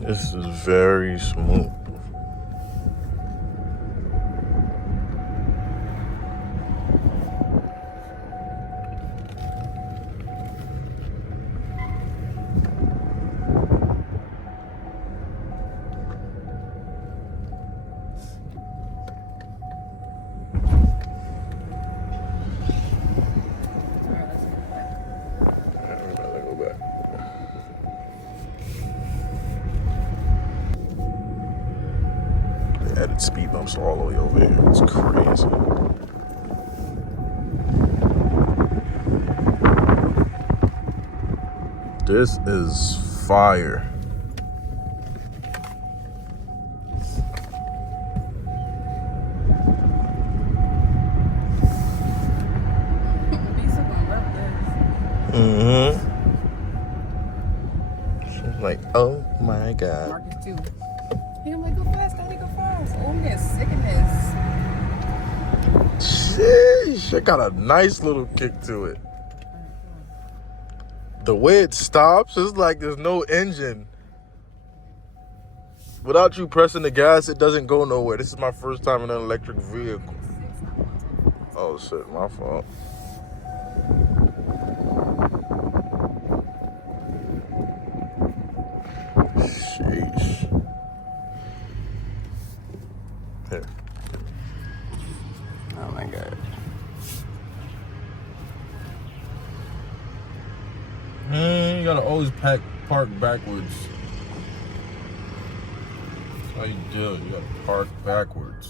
This is very smooth. Added speed bumps all the way over here. It's crazy. This is fire. She's like, oh my god. Marcus too. He like, go fast, daddy, go fast. Oh, I'm getting sick of this. Sheesh, it got a nice little kick to it. The way it stops, it's like there's no engine. Without you pressing the gas, it doesn't go nowhere. This is my first time in an electric vehicle. Oh shit, my fault. Sheesh. Here. Oh my god. You gotta always park backwards. That's how you do it. You gotta park backwards.